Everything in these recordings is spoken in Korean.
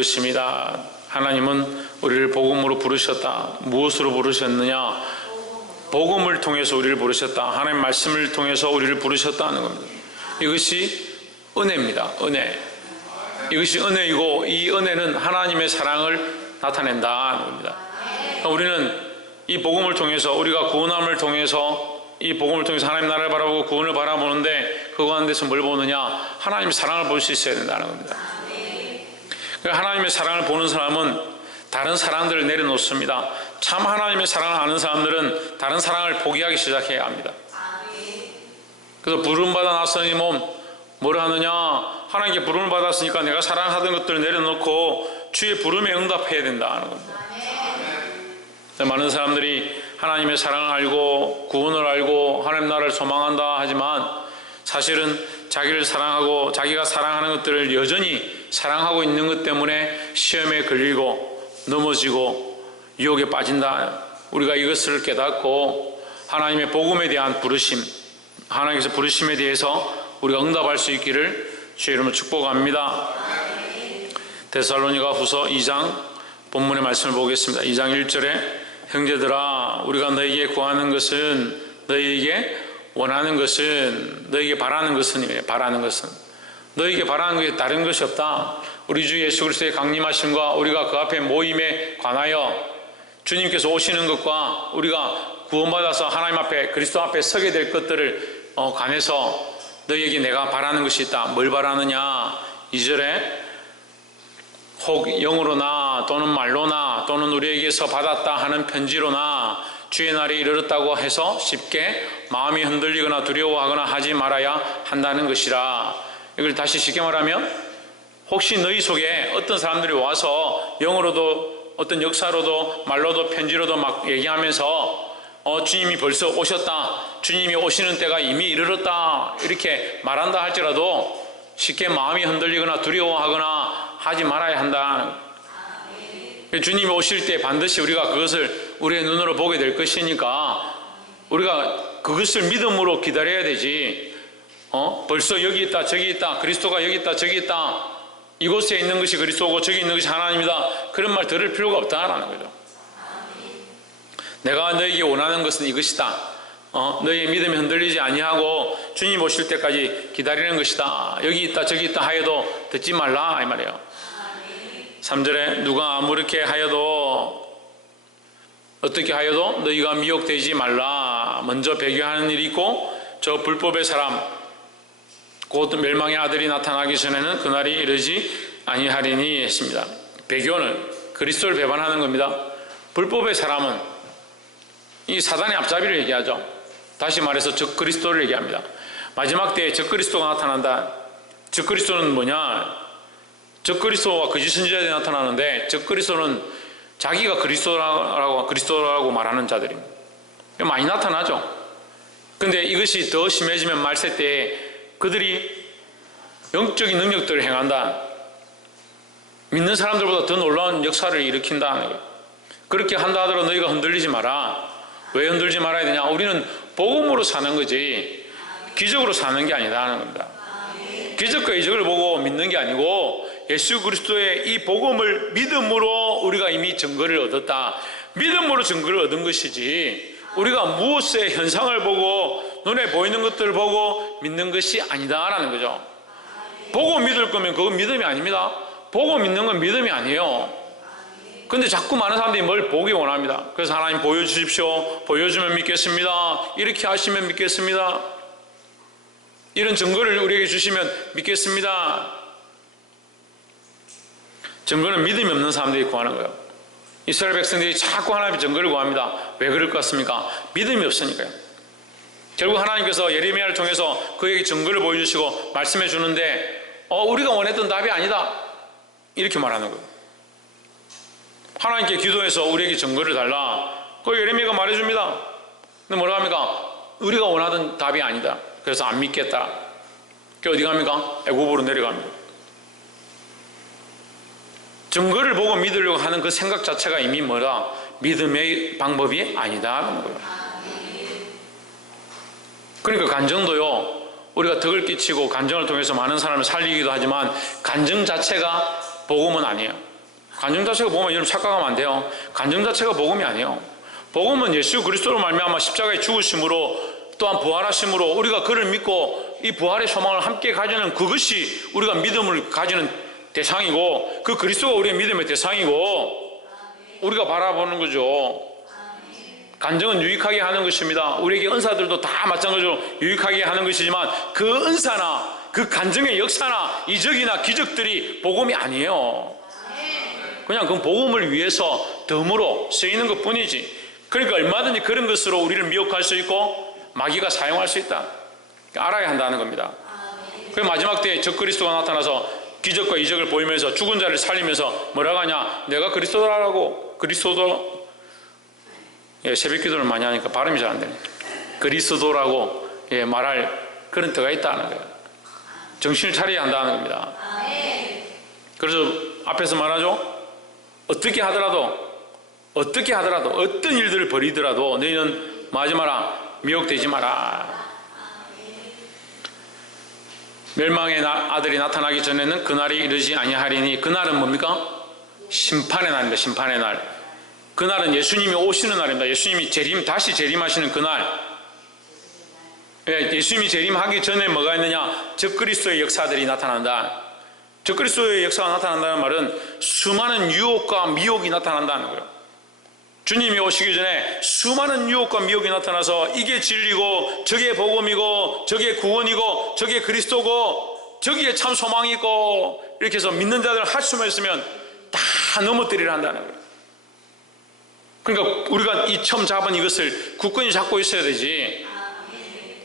부르심이다. 하나님은 우리를 복음으로 부르셨다. 무엇으로 부르셨느냐? 복음을 통해서 우리를 부르셨다. 하나님 말씀을 통해서 우리를 부르셨다는 겁니다. 이것이 은혜입니다. 은혜. 이것이 은혜이고, 이 은혜는 하나님의 사랑을 나타낸다는 겁니다. 우리는 이 복음을 통해서, 우리가 구원함을 통해서, 이 복음을 통해서 하나님 나라를 바라보고 구원을 바라보는데, 그 가운데서 뭘 보느냐? 하나님의 사랑을 볼 수 있어야 된다는 겁니다. 하나님의 사랑을 보는 사람은 다른 사랑들을 내려놓습니다. 참 하나님의 사랑을 아는 사람들은 다른 사랑을 포기하기 시작해야 합니다. 그래서 부름받아 나서니 뭘 하느냐? 하나님께 부름을 받았으니까 내가 사랑하던 것들을 내려놓고 주의 부름에 응답해야 된다는 겁니다. 많은 사람들이 하나님의 사랑을 알고 구원을 알고 하나님 나라를 소망한다 하지만, 사실은 자기를 사랑하고 자기가 사랑하는 것들을 여전히 사랑하고 있는 것 때문에 시험에 걸리고 넘어지고 유혹에 빠진다. 우리가 이것을 깨닫고 하나님의 복음에 대한 부르심, 하나님께서 부르심에 대해서 우리가 응답할 수 있기를 주의 이름으로 축복합니다. 데살로니가 후서 2장 본문의 말씀을 보겠습니다. 2장 1절에 형제들아, 우리가 너에게 구하는 것은, 너에게 원하는 것은, 너에게 바라는 것은, 바라는 것은, 너에게 바라는 것이 다른 것이 없다. 우리 주 예수 그리스도의 강림하심과 우리가 그 앞에 모임에 관하여 주님께서 오시는 것과 우리가 구원받아서 하나님 앞에, 그리스도 앞에 서게 될 것들을 관해서 너에게 내가 바라는 것이 있다. 뭘 바라느냐? 2절에 혹 영으로나 또는 말로나 또는 우리에게서 받았다 하는 편지로나 주의 날이 이르렀다고 해서 쉽게 마음이 흔들리거나 두려워하거나 하지 말아야 한다는 것이라. 이걸 다시 쉽게 말하면, 혹시 너희 속에 어떤 사람들이 와서 영어로도 어떤 역사로도 말로도 편지로도 막 얘기하면서 주님이 벌써 오셨다, 주님이 오시는 때가 이미 이르렀다 이렇게 말한다 할지라도 쉽게 마음이 흔들리거나 두려워하거나 하지 말아야 한다. 주님이 오실 때 반드시 우리가 그것을 우리의 눈으로 보게 될 것이니까 우리가 그것을 믿음으로 기다려야 되지. 벌써 여기 있다 저기 있다, 그리스도가 여기 있다 저기 있다, 이곳에 있는 것이 그리스도고 저기 있는 것이 하나님이다, 그런 말 들을 필요가 없다라는 거죠. 내가 너에게 원하는 것은 이것이다. 너희의 믿음이 흔들리지 아니하고 주님 오실 때까지 기다리는 것이다. 여기 있다 저기 있다 하여도 듣지 말라 이 말이에요. 3절에 누가 아무렇게 하여도, 어떻게 하여도 너희가 미혹되지 말라. 먼저 배교하는 일이 있고 저 불법의 사람 곧 멸망의 아들이 나타나기 전에는 그날이 이르지 아니하리니 했습니다. 배교는 그리스도를 배반하는 겁니다. 불법의 사람은 이 사단의 앞잡이를 얘기하죠. 다시 말해서 적그리스도를 얘기합니다. 마지막 때에 적그리스도가 나타난다. 적그리스도는 뭐냐? 적그리스도와 거짓 선지자들이 나타나는데, 적그리스도는 자기가 그리스도라고 말하는 자들입니다. 많이 나타나죠. 근데 이것이 더 심해지면 말세 때에 그들이 영적인 능력들을 행한다. 믿는 사람들보다 더 놀라운 역사를 일으킨다는 거예요. 그렇게 한다 하더라도 너희가 흔들리지 마라. 왜 흔들지 말아야 되냐? 우리는 복음으로 사는 거지 기적으로 사는 게 아니다 하는 겁니다. 기적과 이적을 보고 믿는 게 아니고 예수 그리스도의 이 복음을 믿음으로 우리가 이미 증거를 얻었다. 믿음으로 증거를 얻은 것이지 우리가 무엇의 현상을 보고 눈에 보이는 것들을 보고 믿는 것이 아니다라는 거죠. 보고 믿을 거면 그건 믿음이 아닙니다. 보고 믿는 건 믿음이 아니에요. 근데 자꾸 많은 사람들이 뭘 보기 원합니다. 그래서 하나님 보여주십시오. 보여주면 믿겠습니다. 이렇게 하시면 믿겠습니다. 이런 증거를 우리에게 주시면 믿겠습니다. 증거는 믿음이 없는 사람들이 구하는 거예요. 이스라엘 백성들이 자꾸 하나님의 증거를 구합니다. 왜 그럴 것 같습니까? 믿음이 없으니까요. 결국 하나님께서 예레미야를 통해서 그에게 증거를 보여주시고 말씀해 주는데 우리가 원했던 답이 아니다 이렇게 말하는 거예요. 하나님께 기도해서 우리에게 증거를 달라. 그 예레미야가 말해줍니다. 근데 뭐라고 합니까? 우리가 원하던 답이 아니다. 그래서 안 믿겠다. 그 어디 갑니까? 애굽으로 내려갑니다. 증거를 보고 믿으려고 하는 그 생각 자체가 이미 뭐다? 믿음의 방법이 아니다 하는 거예요. 그러니까 간정도요, 우리가 덕을 끼치고 간정을 통해서 많은 사람을 살리기도 하지만 간정 자체가 복음은 아니에요. 간증 자체가 복음이 여러분 착각하면 안 돼요. 간증 자체가 복음이 아니에요. 복음은 예수 그리스도로 말미암아 십자가에 죽으심으로 또한 부활하심으로 우리가 그를 믿고 이 부활의 소망을 함께 가지는 그것이 우리가 믿음을 가지는 대상이고 그 그리스도가 우리의 믿음의 대상이고 우리가 바라보는 거죠. 간증은 유익하게 하는 것입니다. 우리에게 은사들도 다 마찬가지로 유익하게 하는 것이지만 그 은사나 그 간증의 역사나 이적이나 기적들이 복음이 아니에요. 그냥 그 복음을 위해서 덤으로 쓰이는 것 뿐이지. 그러니까 얼마든지 그런 것으로 우리를 미혹할 수 있고 마귀가 사용할 수 있다. 알아야 한다는 겁니다. 그 마지막 때에 적그리스도가 나타나서 기적과 이적을 보이면서 죽은 자를 살리면서 뭐라고 하냐? 내가 그리스도라고. 그리스도 새벽 기도를 많이 하니까 발음이 잘 안 되네. 그리스도라고 말할 그런 때가 있다는 거예요. 정신을 차려야 한다는 겁니다. 그래서 앞에서 말하죠. 어떻게 하더라도 어떤 일들을 벌이더라도 너희는 뭐하지 마라. 미혹되지 마라. 멸망의 아들이 나타나기 전에는 그날이 이르지 아니하리니 그날은 뭡니까? 심판의 날입니다. 심판의 날. 그날은 예수님이 오시는 날입니다. 예수님이 다시 재림하시는 그날. 예수님이 재림하기 전에 뭐가 있느냐? 적그리스도의 역사들이 나타난다. 적그리스도의 역사가 나타난다는 말은 수많은 유혹과 미혹이 나타난다는 거예요. 주님이 오시기 전에 수많은 유혹과 미혹이 나타나서 이게 진리고 저게 복음이고 저게 구원이고 저게 그리스도고 저기에 참 소망이 있고 이렇게 해서 믿는 자들 한숨을 있으면 다 넘어뜨리려 한다는 거예요. 그러니까 우리가 이 처음 잡은 이것을 굳건히 잡고 있어야 되지.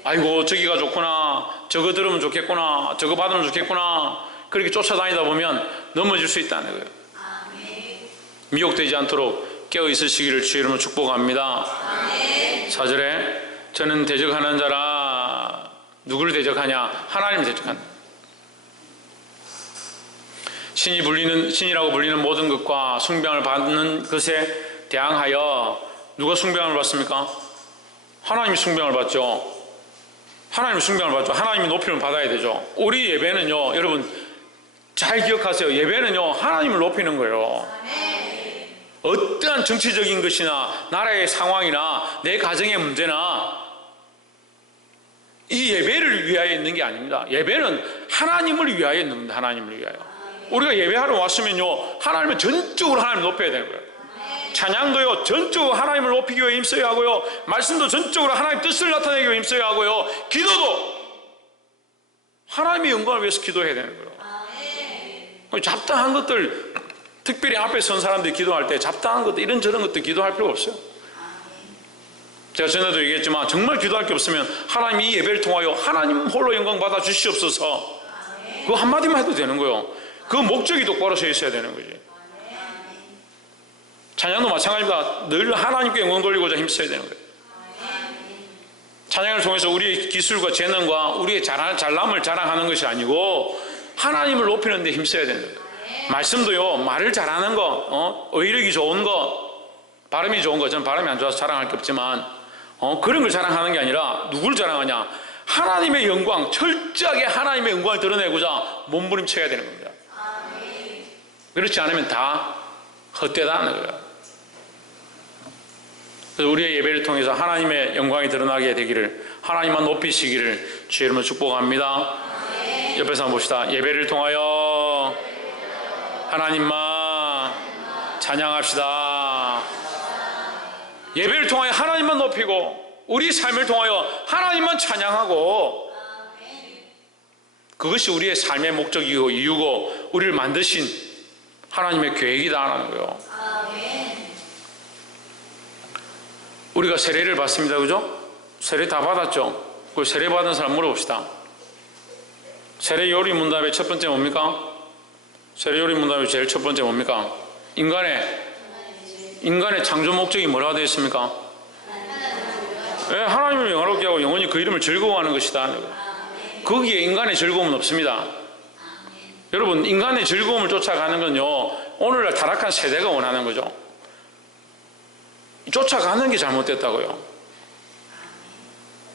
아이고 저기가 좋구나, 저거 들으면 좋겠구나, 저거 받으면 좋겠구나, 그렇게 쫓아다니다 보면 넘어질 수 있다는 거예요. 미혹되지 않도록 깨어있으시기를 주의 이름으로 축복합니다. 4절에 저는 대적하는 자라. 누구를 대적하냐? 하나님을 대적한다. 신이라고 불리는 모든 것과 숭배를 받는 것에 대항하여 누가 숭배를 받습니까? 하나님이 숭배를 받죠. 하나님이 숭배를 받죠. 하나님이 높임을 받아야 되죠. 우리 예배는요, 여러분 잘 기억하세요. 예배는요, 하나님을 높이는 거예요. 어떠한 정치적인 것이나 나라의 상황이나 내 가정의 문제나 이 예배를 위하여 있는 게 아닙니다. 예배는 하나님을 위하여 있는 겁니다. 하나님을 위하여. 우리가 예배하러 왔으면요, 하나님을 전적으로 하나님을 높여야 되는 거예요. 찬양도요, 전적으로 하나님을 높이기 위해 힘써야 하고요, 말씀도 전적으로 하나님의 뜻을 나타내기 위해 힘써야 하고요, 기도도 하나님의 영광을 위해서 기도해야 되는 거예요. 잡다한 것들, 특별히 앞에 선 사람들이 기도할 때 잡다한 것들, 이런저런 것들 기도할 필요가 없어요. 제가 전에도 얘기했지만 정말 기도할 게 없으면 하나님이 이 예배를 통하여 하나님 홀로 영광 받아 주시옵소서, 그거 한마디만 해도 되는 거예요. 그 목적이 똑바로 서 있어야 되는 거지. 찬양도 마찬가지입니다. 늘 하나님께 영광 돌리고자 힘써야 되는 거예요. 찬양을 통해서 우리의 기술과 재능과 우리의 잘남을 자랑하는 것이 아니고 하나님을 높이는 데 힘써야 되는 거예요. 말씀도요, 말을 잘하는 거, 의력이 좋은 거, 발음이 좋은 거, 저는 발음이 안 좋아서 자랑할 게 없지만 그런 걸 자랑하는 게 아니라 누구를 자랑하냐? 하나님의 영광, 철저하게 하나님의 영광을 드러내고자 몸부림쳐야 되는 겁니다. 그렇지 않으면 다 헛되다는 거예요. 그래서 우리의 예배를 통해서 하나님의 영광이 드러나게 되기를, 하나님만 높이시기를 주의 이름으로 축복합니다. 옆에서 한번 봅시다. 예배를 통하여 하나님만 찬양합시다. 예배를 통하여 하나님만 높이고 우리 삶을 통하여 하나님만 찬양하고, 그것이 우리의 삶의 목적이고 이유고 우리를 만드신 하나님의 계획이다라는 거예요. 우리가 세례를 받습니다. 그죠? 세례 다 받았죠? 그 세례 받은 사람 물어봅시다. 세례 요리 문답의 첫 번째 뭡니까? 세례 요리 문답의 제일 첫 번째 뭡니까? 인간의 창조 목적이 뭐라고 되어 있습니까? 하나님을 영화롭게 하고 영원히 그 이름을 즐거워하는 것이다. 거기에 인간의 즐거움은 없습니다. 여러분, 인간의 즐거움을 쫓아가는 건요, 오늘날 타락한 세대가 원하는 거죠. 쫓아가는 게 잘못됐다고요.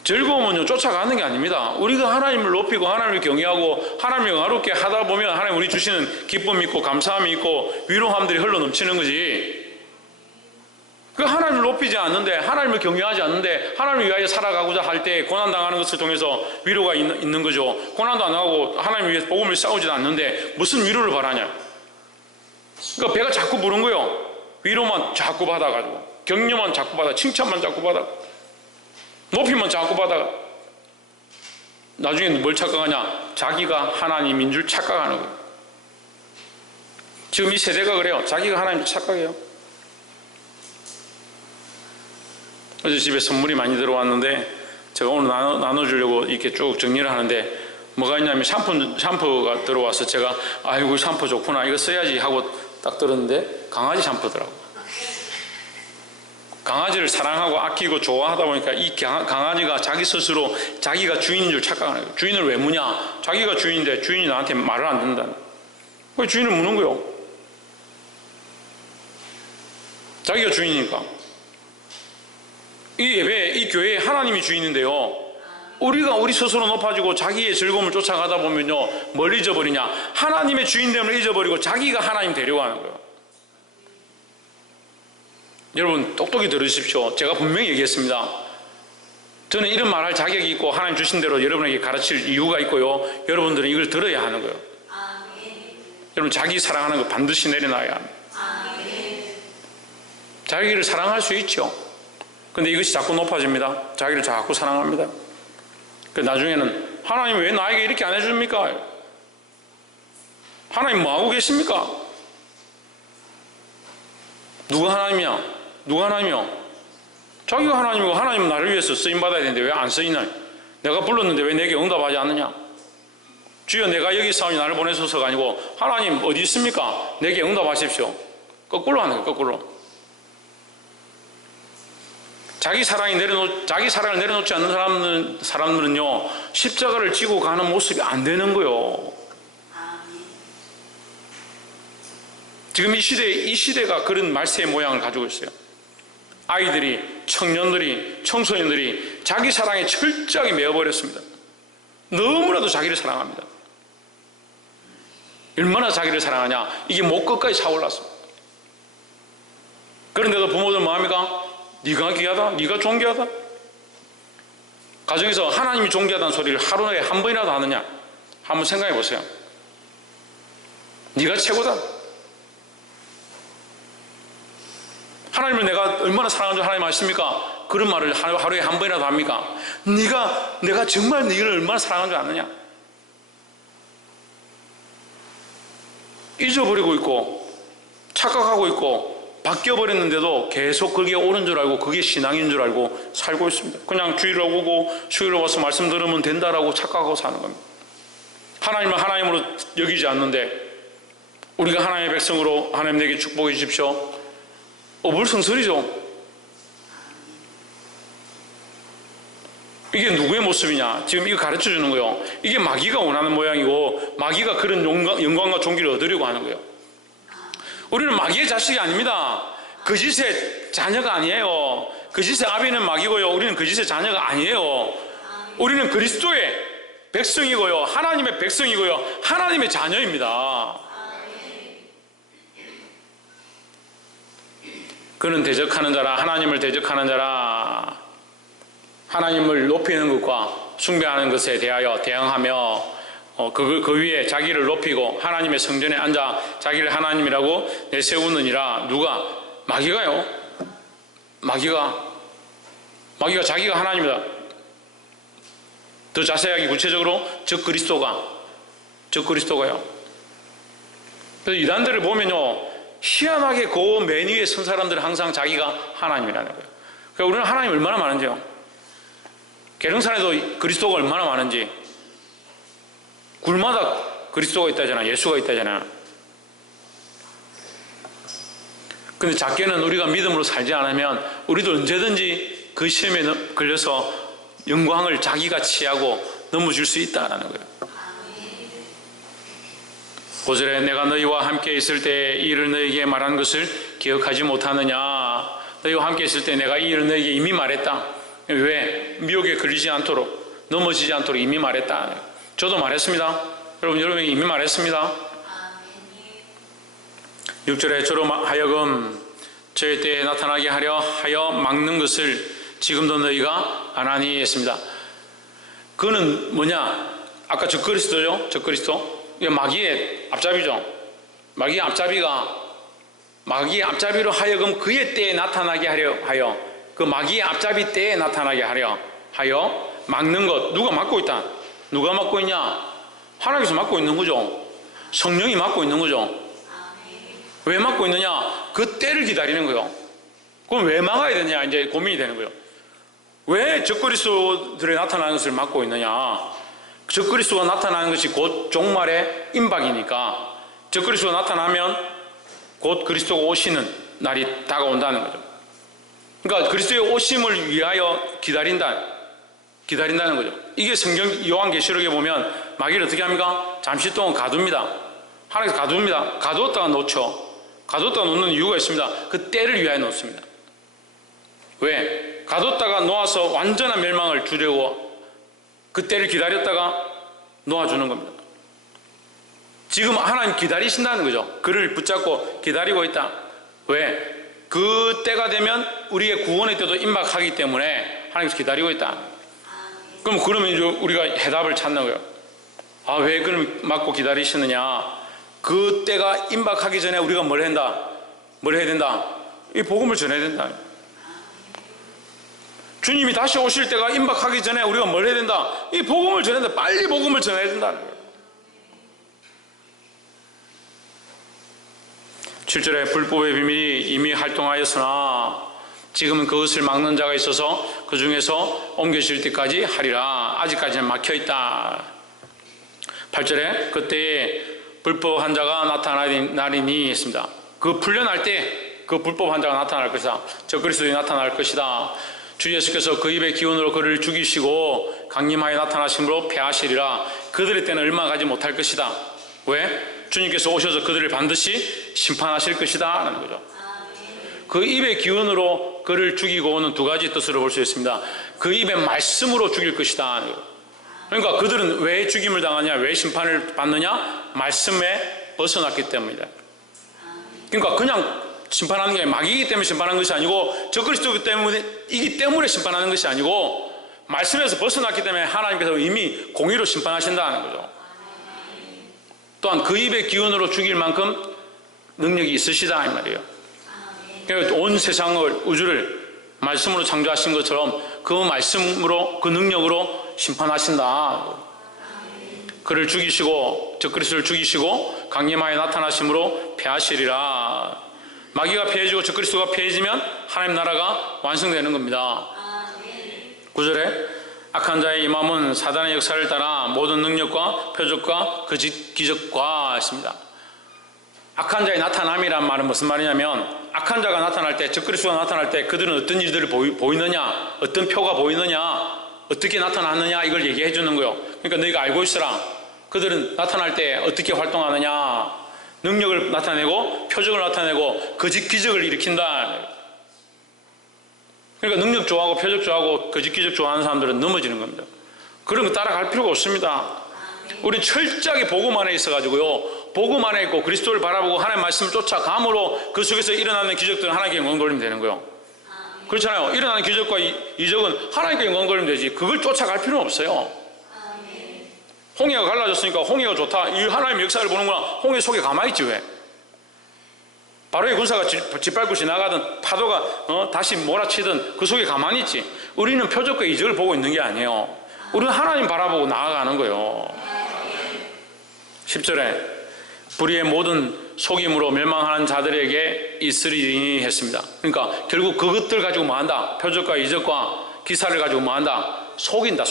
즐거움은요, 쫓아가는 게 아닙니다. 우리가 하나님을 높이고 하나님을 경외하고 하나님을 영화롭게 하다 보면 하나님 우리 주시는 기쁨이 있고 감사함이 있고 위로함들이 흘러 넘치는 거지. 그 하나님을 높이지 않는데, 하나님을 경외하지 않는데, 하나님을 위하여 살아가고자 할 때 고난당하는 것을 통해서 위로가 있는 거죠. 고난도 안 하고 하나님을 위해서 복음을 싸우지도 않는데 무슨 위로를 바라냐. 그러니까 배가 자꾸 부른 거예요. 위로만 자꾸 받아가지고, 격려만 자꾸 받아, 칭찬만 자꾸 받아, 높이만 자꾸 받아. 나중에 뭘 착각하냐? 자기가 하나님인 줄 착각하는 거예요. 지금 이 세대가 그래요. 자기가 하나님인 줄 착각해요. 어제 집에 선물이 많이 들어왔는데 제가 오늘 나눠주려고 이렇게 쭉 정리를 하는데 뭐가 있냐면 샴푸가 들어와서 제가 아이고 샴푸 좋구나 이거 써야지 하고 딱 들었는데 강아지 샴푸더라고. 강아지를 사랑하고 아끼고 좋아하다 보니까 이 강아지가 자기 스스로 자기가 주인인 줄 착각하는 거예요. 주인을 왜 무냐? 자기가 주인인데 주인이 나한테 말을 안 듣는다는 거예요. 왜 주인을 무는 거예요? 자기가 주인이니까. 이 예배, 이 교회에 하나님이 주인인데요, 우리 스스로 높아지고 자기의 즐거움을 쫓아가다 보면요, 뭘 잊어버리냐? 하나님의 주인됨을 잊어버리고 자기가 하나님 되려고 하는 거예요. 여러분 똑똑히 들으십시오. 제가 분명히 얘기했습니다. 저는 이런 말할 자격이 있고 하나님 주신 대로 여러분에게 가르칠 이유가 있고요, 여러분들은 이걸 들어야 하는 거예요. 여러분 자기 사랑하는 거 반드시 내려놔야 합니다. 자기를 사랑할 수 있죠. 근데 이것이 자꾸 높아집니다. 자기를 자꾸 사랑합니다. 나중에는 하나님 왜 나에게 이렇게 안 해줍니까? 하나님 뭐하고 계십니까? 누가 하나님이야? 누가 하나님이야? 자기가 하나님이고 하나님은 나를 위해서 쓰임받아야 되는데 왜 안 쓰이나? 내가 불렀는데 왜 내게 응답하지 않느냐? 주여 내가 여기 있사오니 나를 보내소서가 아니고 하나님 어디 있습니까? 내게 응답하십시오. 거꾸로 하는 거예요. 거꾸로. 자기 사랑을 내려놓지 않는 사람들은요, 십자가를 지고 가는 모습이 안 되는 거예요. 지금 이 시대가 그런 말세의 모양을 가지고 있어요. 아이들이, 청년들이, 청소년들이 자기 사랑에 철저하게 매어버렸습니다. 너무나도 자기를 사랑합니다. 얼마나 자기를 사랑하냐? 이게 목 끝까지 차올랐습니다. 그런데도 부모들 뭐합니까? 네가 귀하다, 네가 존귀하다. 가정에서 하나님이 존귀하다는 소리를 하루에 한 번이라도 하느냐? 한번 생각해 보세요. 네가 최고다. 하나님을 내가 얼마나 사랑하는 줄 하나님 아십니까? 그런 말을 하루에 한 번이라도 합니까? 내가 정말 너희를 얼마나 사랑하는 줄 아느냐? 잊어버리고 있고 착각하고 있고 바뀌어버렸는데도 계속 그게 옳은 줄 알고 그게 신앙인 줄 알고 살고 있습니다. 그냥 주일로 오고 수요일로 와서 말씀 들으면 된다라고 착각하고 사는 겁니다. 하나님을 하나님으로 여기지 않는데 우리가 하나님의 백성으로 하나님 내게 축복해 주십시오. 어불성설이죠. 이게 누구의 모습이냐? 지금 이거 가르쳐 주는 거예요. 이게 마귀가 원하는 모양이고 마귀가 그런 영광과 존귀를 얻으려고 하는 거예요. 우리는 마귀의 자식이 아닙니다. 거짓의 자녀가 아니에요. 거짓의 아비는 마귀고요, 우리는 거짓의 자녀가 아니에요. 우리는 그리스도의 백성이고요, 하나님의 백성이고요, 하나님의 자녀입니다. 그는 대적하는 자라, 하나님을 대적하는 자라. 하나님을 높이는 것과 숭배하는 것에 대하여 대항하며 그 위에 자기를 높이고 하나님의 성전에 앉아 자기를 하나님이라고 내세우느니라. 누가? 마귀가요. 마귀가 자기가 하나님이다. 더 자세하게 구체적으로 적 그리스도가요. 그래서 이단들을 보면요, 희한하게 그 맨 위에 선 사람들은 항상 자기가 하나님이라는 거예요. 그러니까 우리는 하나님 얼마나 많은지요. 계룡산에도 그리스도가 얼마나 많은지. 굴마다 그리스도가 있다잖아. 예수가 있다잖아. 근데 작게는 우리가 믿음으로 살지 않으면 우리도 언제든지 그 시험에 걸려서 영광을 자기가 취하고 넘어질 수 있다는 거예요. 5절에 내가 너희와 함께 있을 때 이 일을 너희에게 말한 것을 기억하지 못하느냐. 너희와 함께 있을 때 내가 이 일을 너희에게 이미 말했다. 왜? 미혹에 걸리지 않도록, 넘어지지 않도록 이미 말했다. 저도 말했습니다. 여러분이 이미 말했습니다. 6절에 저로 하여금 저의 때에 나타나게 하여 막는 것을 지금도 너희가 안 하니 했습니다. 그거는 뭐냐? 아까 적그리스도죠? 적그리스도. 이거 마귀의 앞잡이죠. 마귀의 앞잡이로 하여금 그의 때에 나타나게 하여, 그 마귀의 앞잡이 때에 나타나게 하여 막는 것. 누가 막고 있다? 누가 막고 있냐? 하나님께서 막고 있는 거죠. 성령이 막고 있는 거죠. 왜 막고 있느냐? 그 때를 기다리는 거예요. 그럼 왜 막아야 되냐? 이제 고민이 되는 거예요. 왜 적그리스도들이 나타나는 것을 막고 있느냐? 적그리스도가 나타나는 것이 곧 종말의 임박이니까 적그리스도가 나타나면 곧 그리스도가 오시는 날이 다가온다는 거죠. 그러니까 그리스도의 오심을 위하여 기다린다는 거죠. 이게 성경 요한계시록에 보면 마귀를 어떻게 합니까? 잠시 동안 가둡니다. 하나님께서 가둡니다. 가두었다가 놓죠. 가뒀다가 놓는 이유가 있습니다. 그 때를 위하여 놓습니다. 왜? 가뒀다가 놓아서 완전한 멸망을 주려고 그 때를 기다렸다가 놓아주는 겁니다. 지금 하나님 기다리신다는 거죠. 그를 붙잡고 기다리고 있다. 왜? 그 때가 되면 우리의 구원의 때도 임박하기 때문에 하나님께서 기다리고 있다. 그러면 우리가 해답을 찾는 거예요. 아, 왜 그럼 막고 기다리시느냐? 그 때가 임박하기 전에 우리가 뭘 해야 된다? 이 복음을 전해야 된다. 주님이 다시 오실 때가 임박하기 전에 우리가 뭘 해야 된다? 이 복음을 전해야 된다. 빨리 복음을 전해야 된다는 거예요. 7절에 불법의 비밀이 이미 활동하였으나 지금은 그것을 막는 자가 있어서 그 중에서 옮겨질 때까지 하리라. 아직까지는 막혀있다. 8절에 그때에 불법 환자가 나타나리니 했습니다. 그 풀려날 때 그 불법 환자가 나타날 것이다. 적그리스도가 나타날 것이다. 주 예수께서 그 입의 기운으로 그를 죽이시고 강림하여 나타나심으로 패하시리라. 그들의 때는 얼마 가지 못할 것이다. 왜? 주님께서 오셔서 그들을 반드시 심판하실 것이다 라는 거죠. 그 입의 기운으로 그를 죽이고는 두 가지 뜻으로 볼 수 있습니다. 그 입의 말씀으로 죽일 것이다. 그러니까 그들은 왜 죽임을 당하냐? 왜 심판을 받느냐? 말씀에 벗어났기 때문이다. 그러니까 그냥 심판하는 게 마귀이기 때문에 심판하는 것이 아니고 적그리스도이기 때문에 심판하는 것이 아니고 말씀에서 벗어났기 때문에 하나님께서 이미 공의로 심판하신다는 거죠. 또한 그 입의 기운으로 죽일 만큼 능력이 있으시다 이 말이에요. 그러니까 온 세상을 우주를 말씀으로 창조하신 것처럼 그 말씀으로 그 능력으로 심판하신다. 그를 죽이시고 적그리스도를 죽이시고 강림하여 나타나심으로 패하시리라. 마귀가 패해지고 적그리스도가 패해지면 하나님 나라가 완성되는 겁니다. 9절에 악한 자의 임함은 사단의 역사를 따라 모든 능력과 표적과 거짓 기적과 했습니다. 악한 자의 나타남이란 말은 무슨 말이냐면 악한 자가 나타날 때, 적그리스도가 나타날 때 그들은 어떤 일들을 보이느냐, 어떤 표가 보이느냐, 어떻게 나타나느냐 이걸 얘기해 주는 거예요. 그러니까 너희가 알고 있으라. 그들은 나타날 때 어떻게 활동하느냐, 능력을 나타내고 표적을 나타내고 거짓 기적을 일으킨다. 그러니까 능력 좋아하고 표적 좋아하고 거짓 기적 좋아하는 사람들은 넘어지는 겁니다. 그런 거 따라갈 필요가 없습니다. 우리 철저하게 복음 안에 있어가지고요, 복음 안에 있고 그리스도를 바라보고 하나님의 말씀을 쫓아감으로 그 속에서 일어나는 기적들은 하나님께 영광 돌리면 되는 거예요. 그렇잖아요. 일어나는 기적과 이적은 하나님께 영광 돌리면 되지 그걸 쫓아갈 필요는 없어요. 홍해가 갈라졌으니까 홍해가 좋다, 이 하나님의 역사를 보는구나. 홍해 속에 가만히 있지 왜? 바로의 군사가 짓밟고 지나가든 파도가 다시 몰아치든 그 속에 가만히 있지. 우리는 표적과 이적을 보고 있는 게 아니에요. 우리는 하나님 바라보고 나아가는 거예요. 10절에 불의의 모든 속임으로 멸망하는 자들에게 있으리니 했습니다. 그러니까 결국 그것들 가지고 뭐한다? 표적과 이적과 기사를 가지고 뭐한다? 속인다.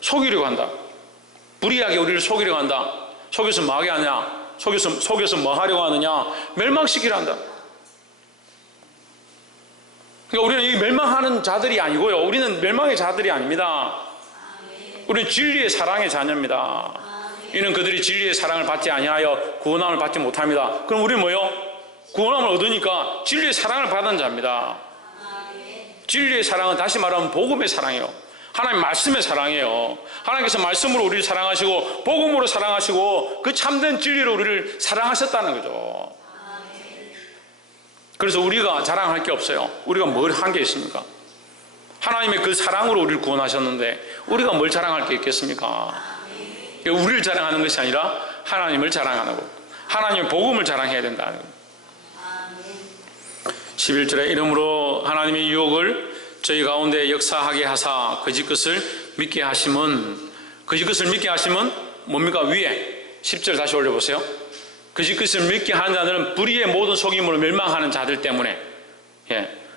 속이려고 한다. 불의하게 우리를 속이려고 한다. 속여서 뭐하게 하냐? 속여서 뭐 하려고 하느냐? 멸망시키려 한다. 그러니까 우리는 이 멸망하는 자들이 아니고요, 우리는 멸망의 자들이 아닙니다. 우리는 진리의 사랑의 자녀입니다. 이는 그들이 진리의 사랑을 받지 아니하여 구원함을 받지 못합니다. 그럼 우리는 뭐요? 구원함을 얻으니까 진리의 사랑을 받은 자입니다. 진리의 사랑은 다시 말하면 복음의 사랑이에요. 하나님 말씀의 사랑이에요. 하나님께서 말씀으로 우리를 사랑하시고 복음으로 사랑하시고 그 참된 진리로 우리를 사랑하셨다는 거죠. 그래서 우리가 자랑할 게 없어요. 우리가 뭘 한 게 있습니까? 하나님의 그 사랑으로 우리를 구원하셨는데 우리가 뭘 자랑할 게 있겠습니까? 우리를 자랑하는 것이 아니라 하나님을 자랑하는 것, 하나님의 복음을 자랑해야 된다는 것. 11절에 이러므로 하나님의 유혹을 저희 가운데 역사하게 하사 거짓 것을 믿게 하심은, 거짓 것을 믿게 하심은 뭡니까? 위에 10절 다시 올려보세요. 거짓 것을 믿게 하는 자들은 불의의 모든 속임으로 멸망하는 자들 때문에,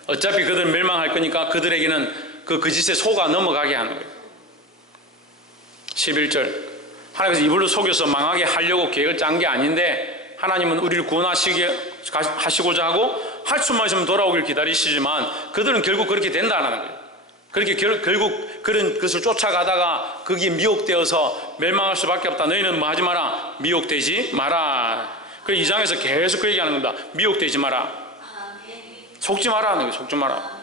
어차피 그들 멸망할 거니까 그들에게는 그 거짓에 속아 넘어가게 하는 거예요. 11절, 하나님께서 이불로 속여서 망하게 하려고 계획을 짠 게 아닌데 하나님은 우리를 구원하시고자 하고 할 수만 있으면 돌아오길 기다리시지만 그들은 결국 그렇게 된다는 거예요. 그렇게 결국 그런 것을 쫓아가다가 거기에 미혹되어서 멸망할 수밖에 없다. 너희는 뭐 하지 마라? 미혹되지 마라. 그 2장에서 계속 그 얘기하는 겁니다. 미혹되지 마라. 속지 마라 하는 거예요. 속지 마라.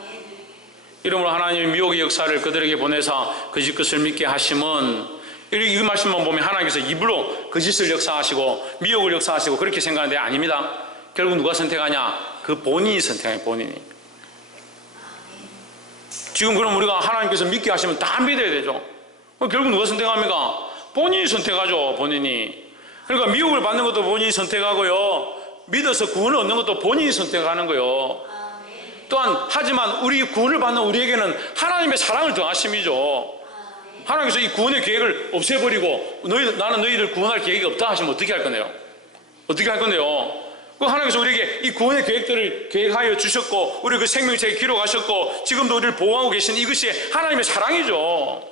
이러므로 하나님의 미혹의 역사를 그들에게 보내서 거짓 것을 믿게 하심은, 이 말씀만 보면 하나님께서 입으로 거짓을 역사하시고 미혹을 역사하시고 그렇게 생각하는데 아닙니다. 결국 누가 선택하냐? 그 본인이 선택해요. 본인이. 지금 그럼 우리가 하나님께서 믿게 하시면 다 믿어야 되죠. 결국 누가 선택합니까? 본인이 선택하죠. 본인이. 그러니까 미혹을 받는 것도 본인이 선택하고요, 믿어서 구원을 얻는 것도 본인이 선택하는 거예요. 또한 하지만 우리 구원을 받는 우리에게는 하나님의 사랑을 더하심이죠. 하나님께서 이 구원의 계획을 없애버리고 나는 너희들 구원할 계획이 없다 하시면 어떻게 할 건데요? 어떻게 할 건데요? 하나님께서 우리에게 이 구원의 계획들을 계획하여 주셨고 우리 그 생명책에 기록하셨고 지금도 우리를 보호하고 계신 이것이 하나님의 사랑이죠.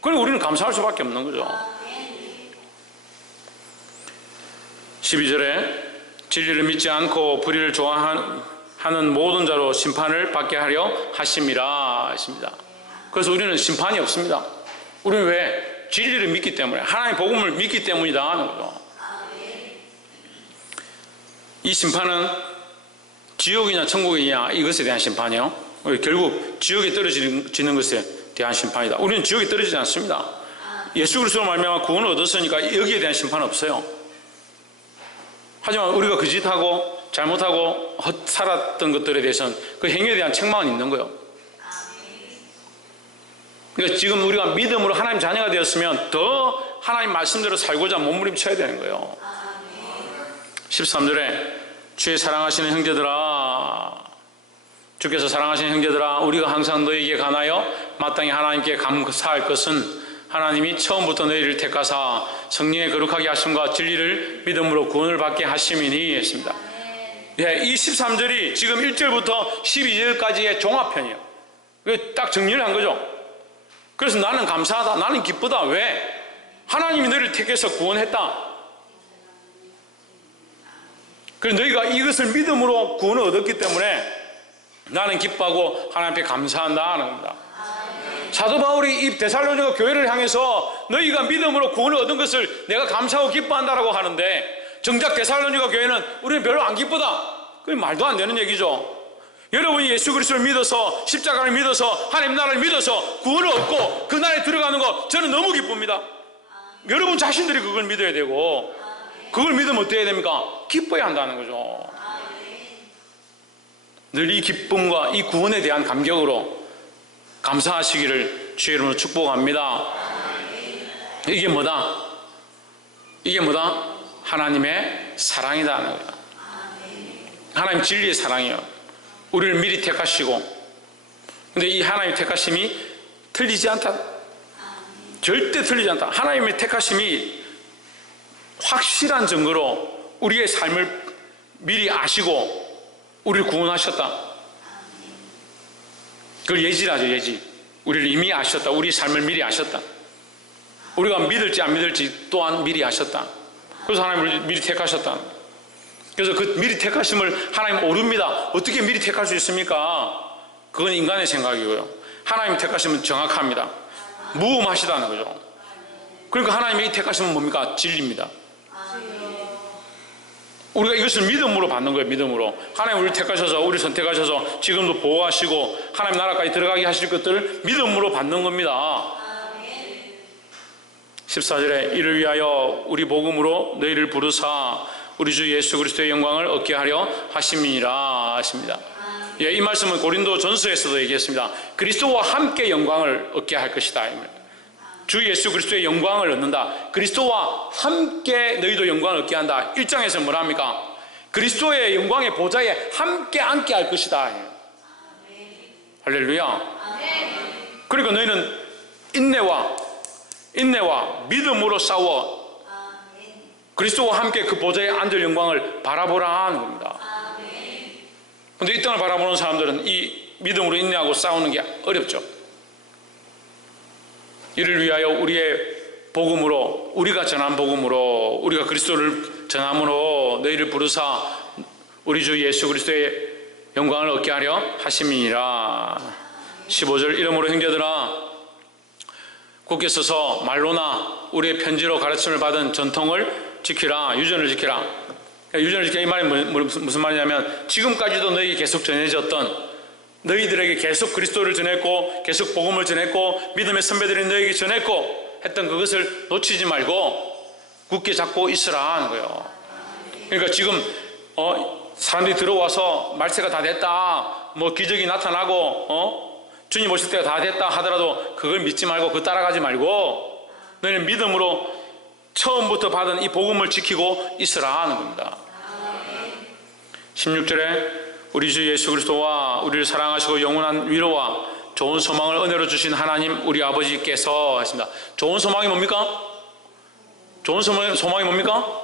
그리고 우리는 감사할 수밖에 없는 거죠. 12절에 진리를 믿지 않고 불의를 좋아하는 모든 자로 심판을 받게 하려 하심이라 하십니다. 그래서 우리는 심판이 없습니다. 우리는 왜? 진리를 믿기 때문에, 하나님의 복음을 믿기 때문이다 하는 거죠. 이 심판은 지옥이냐 천국이냐 이것에 대한 심판이요, 결국 지옥에 떨어지는 것에 대한 심판이다. 우리는 지옥에 떨어지지 않습니다. 예수 그리스도로 말미암아 구원을 얻었으니까 여기에 대한 심판은 없어요. 하지만 우리가 거짓하고 잘못하고 헛살았던 것들에 대해서는 그 행위에 대한 책망은 있는 거예요. 그러니까 지금 우리가 믿음으로 하나님 자녀가 되었으면 더 하나님 말씀대로 살고자 몸부림쳐야 되는 거예요. 13절에 주의 사랑하시는 형제들아, 주께서 사랑하시는 형제들아, 우리가 항상 너희에게 관하여 마땅히 하나님께 감사할 것은 하나님이 처음부터 너희를 택하사 성령의 거룩하게 하심과 진리를 믿음으로 구원을 받게 하심이니 했습니다. 이 13절이 지금 1절부터 12절까지의 종합편이에요. 딱 정리를 한 거죠. 그래서 나는 감사하다, 나는 기쁘다. 왜? 하나님이 너희를 택해서 구원했다. 그래서 너희가 이것을 믿음으로 구원을 얻었기 때문에 나는 기뻐하고 하나님 앞에 감사한다 하는 겁니다. 사도 바울이 이 데살로니가 교회를 향해서 너희가 믿음으로 구원을 얻은 것을 내가 감사하고 기뻐한다라고 하는데, 정작 데살로니가 교회는 우리는 별로 안 기쁘다. 그게 말도 안 되는 얘기죠. 여러분이 예수 그리스도를 믿어서 십자가를 믿어서 하나님 나라를 믿어서 구원을 얻고 그 나라에 들어가는 거 저는 너무 기쁩니다. 여러분 자신들이 그걸 믿어야 되고, 그걸 믿으면 어떻게 해야 됩니까? 기뻐야 한다는 거죠. 늘 이 기쁨과 이 구원에 대한 감격으로 감사하시기를 주의 이름으로 축복합니다. 이게 뭐다? 이게 뭐다? 하나님의 사랑이다. 하나님 진리의 사랑이에요. 우리를 미리 택하시고, 근데 이 하나님의 택하심이 틀리지 않다. 절대 틀리지 않다. 하나님의 택하심이 확실한 증거로 우리의 삶을 미리 아시고 우리를 구원하셨다. 그걸 예지라죠. 예지. 우리를 이미 아셨다. 우리 삶을 미리 아셨다. 우리가 믿을지 안 믿을지 또한 미리 아셨다. 그래서 하나님을 미리 택하셨다. 그래서 그 미리 택하심을 하나님 오릅니다. 어떻게 미리 택할 수 있습니까? 그건 인간의 생각이고요. 하나님 택하심은 정확합니다. 무음하시다는 거죠. 그러니까 하나님의 이 택하심은 뭡니까? 진리입니다. 우리가 이것을 믿음으로 받는 거예요. 믿음으로. 하나님 우리를 택하셔서 우리를 선택하셔서 지금도 보호하시고 하나님 나라까지 들어가게 하실 것들을 믿음으로 받는 겁니다. 14절에 이를 위하여 우리 복음으로 너희를 부르사 우리 주 예수 그리스도의 영광을 얻게 하려 하심이니라 하십니다. 예, 이 말씀은 고린도 전서에서도 얘기했습니다. 그리스도와 함께 영광을 얻게 할 것이다. 주 예수 그리스도의 영광을 얻는다. 그리스도와 함께 너희도 영광을 얻게 한다. 1장에서 뭐라 합니까? 그리스도의 영광의 보좌에 함께 앉게 할 것이다. 할렐루야. 그러니까 너희는 인내와 믿음으로 싸워 그리스도와 함께 그 보좌에 앉을 영광을 바라보라 하는 겁니다. 그런데 이 땅을 바라보는 사람들은 이 믿음으로 인내하고 싸우는 게 어렵죠. 이를 위하여 우리의 복음으로, 우리가 전한 복음으로, 우리가 그리스도를 전함으로 너희를 부르사 우리 주 예수 그리스도의 영광을 얻게 하려 하심이니라. 15절 이러므로 형제들아 굳게 서서 말로나 우리의 편지로 가르침을 받은 전통을 지키라. 유전을 지키라. 유전을 지키라 이 말이 무슨 말이냐면 지금까지도 너희에게 계속 전해졌던, 너희들에게 계속 그리스도를 전했고 계속 복음을 전했고 믿음의 선배들이 너희에게 전했고 했던 그것을 놓치지 말고 굳게 잡고 있으라 하는 거예요. 그러니까 지금 사람들이 들어와서 말세가 다 됐다, 뭐 기적이 나타나고 주님 오실 때가 다 됐다 하더라도 그걸 믿지 말고 그거 따라가지 말고 너희는 믿음으로 처음부터 받은 이 복음을 지키고 있으라 하는 겁니다. 16절에 우리 주 예수 그리스도와 우리를 사랑하시고 영원한 위로와 좋은 소망을 은혜로 주신 하나님 우리 아버지께서 했습니다. 좋은 소망이 뭡니까? 좋은 소망이 뭡니까?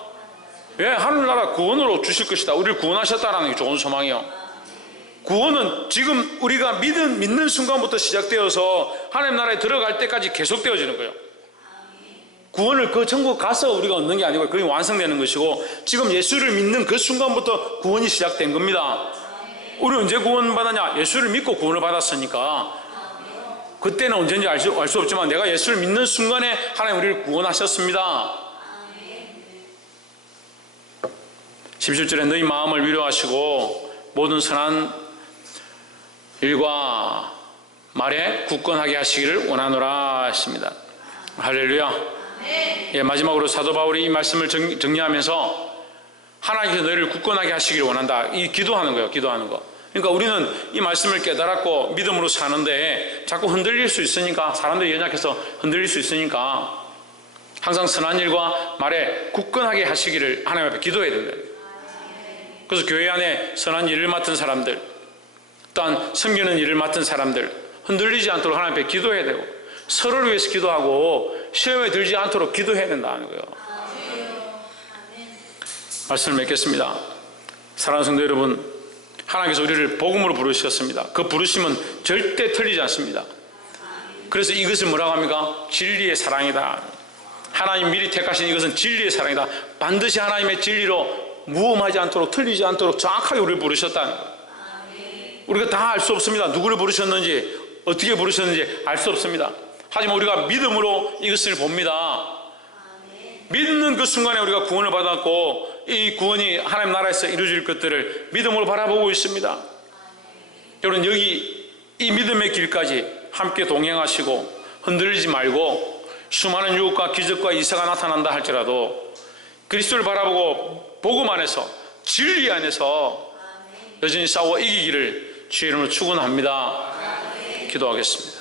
예, 하늘나라 구원으로 주실 것이다. 우리를 구원하셨다라는 게 좋은 소망이요. 구원은 지금 우리가 믿는 순간부터 시작되어서 하나님 나라에 들어갈 때까지 계속되어지는 거예요. 구원을 그 천국 가서 우리가 얻는 게 아니고 그게 완성되는 것이고 지금 예수를 믿는 그 순간부터 구원이 시작된 겁니다. 우리 언제 구원받았냐? 예수를 믿고 구원을 받았으니까 그때는 언제인지 알 수 없지만 내가 예수를 믿는 순간에 하나님 우리를 구원하셨습니다. 17절에 너희 마음을 위로하시고 모든 선한 일과 말에 굳건하게 하시기를 원하노라 하십니다. 할렐루야. 예, 마지막으로 사도 바울이 이 말씀을 정리하면서 하나님께서 너희를 굳건하게 하시기를 원한다. 이 기도하는 거예요. 기도하는 거. 그러니까 우리는 이 말씀을 깨달았고 믿음으로 사는데 자꾸 흔들릴 수 있으니까, 사람들이 연약해서 흔들릴 수 있으니까 항상 선한 일과 말에 굳건하게 하시기를 하나님 앞에 기도해야 된다. 그래서 교회 안에 선한 일을 맡은 사람들, 또한 섬기는 일을 맡은 사람들 흔들리지 않도록 하나님 앞에 기도해야 되고 서로를 위해서 기도하고 시험에 들지 않도록 기도해야 된다는 거예요. 말씀을 맺겠습니다. 사랑하는 성도 여러분, 하나님께서 우리를 복음으로 부르셨습니다. 그 부르심은 절대 틀리지 않습니다. 그래서 이것을 뭐라고 합니까? 진리의 사랑이다. 하나님 미리 택하신 이것은 진리의 사랑이다. 반드시 하나님의 진리로 무험하지 않도록 틀리지 않도록 정확하게 우리를 부르셨다는 거예요. 우리가 다 알 수 없습니다. 누구를 부르셨는지 어떻게 부르셨는지 알 수 없습니다. 하지만 우리가 믿음으로 이것을 봅니다. 믿는 그 순간에 우리가 구원을 받았고 이 구원이 하나님 나라에서 이루어질 것들을 믿음으로 바라보고 있습니다. 여러분, 여기 이 믿음의 길까지 함께 동행하시고 흔들리지 말고 수많은 유혹과 기적과 이사가 나타난다 할지라도 그리스도를 바라보고 복음 안에서 진리 안에서 여전히 싸워 이기기를 주의 이름으로 축원합니다. 기도하겠습니다.